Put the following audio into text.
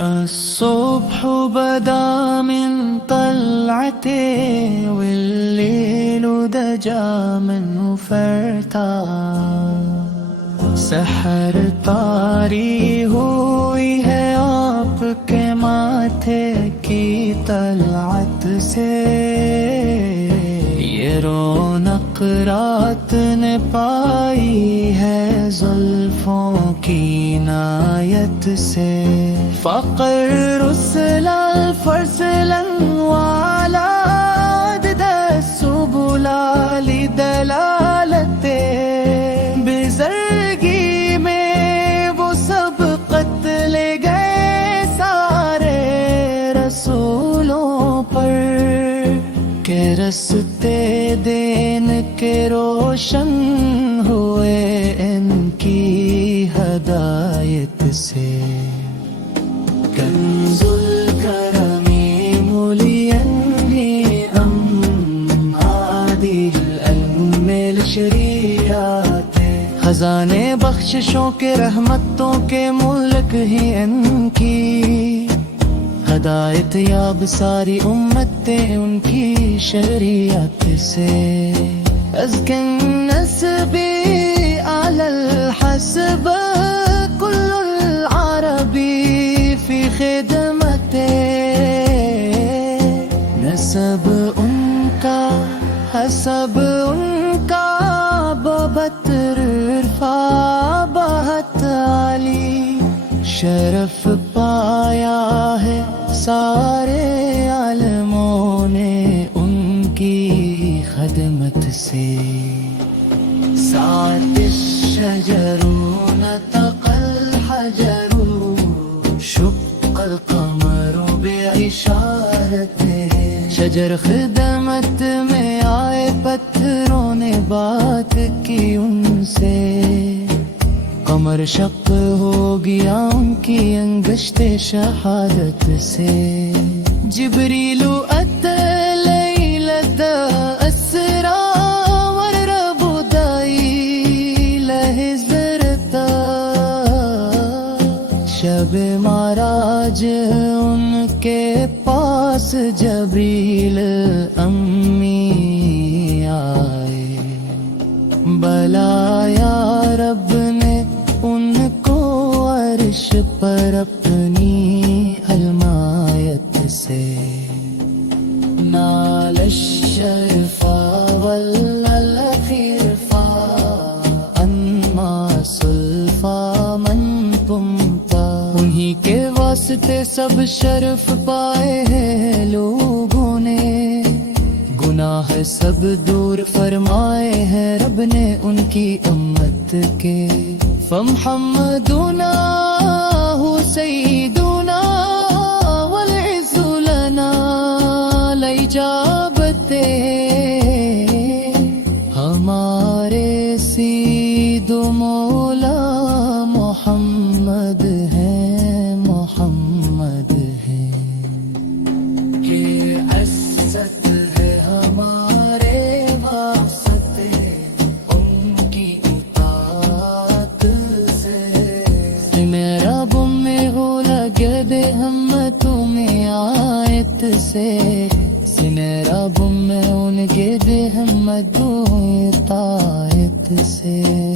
الصبح بدا من طلعته والليل دجا من فرتا سحر طاری ہوئی ہے آپ کے ماتھے کی طلعت سے یہ رونق رات نے پائی ہے زلفوں کی عنایت سے فقر رسلا فرسلا وعلى عدد السبل لدلالته بزرگی میں وہ سب قتل گئے سارے رسولوں پر کہ رستے دین کے روشن ہوئے ان کی ہدایت سے کنز الکرم ملینی هذه العلم الشریعت خزانے بخششوں کے رحمتوں کے ملک ہی ان کی ہدایت یاب ساری امتیں ان کی شریعت سے ازکی النسب علی الحسب کل العربی فی خدمت نسب ان کا حسب ان کا ببتر عرفا بہت عالی شرف پایا ہے سارے عالموں نے ان کی خدمت سے سعت الشجر نطق الحجر شق القمر بإشارته شجر خدمت میں آئے پتھروں نے بات کی ان سے قمر شق ہو گیا ان کی انگشت شہادت سے جبریل اتى لیلۃ اسرا والرب دائی لحضرتا شب معراج ان کے پاس جبریل امی آئے بلایا رب نے ان کو عرش پر اپنی حمایت سے نال الشرفا والخرفا انما سلفا من کمتا انہی کے واسطے سب شرف پائے ہیں لوگوں نے گناہ سب دور فرمائے ہیں رب نے ان کی امت کے فمحمدنا هو سیدنا والعز لنا لإجابت ہمارے سید و مولا محمد ہیں محمد ہیں کہ عزت ہے ہمارے واسطے ان کی اطاعت سے میرا بم ہو لگے دے ہم تمہیں آیت سے میرا بم ان کے دے ہم اطاعت سے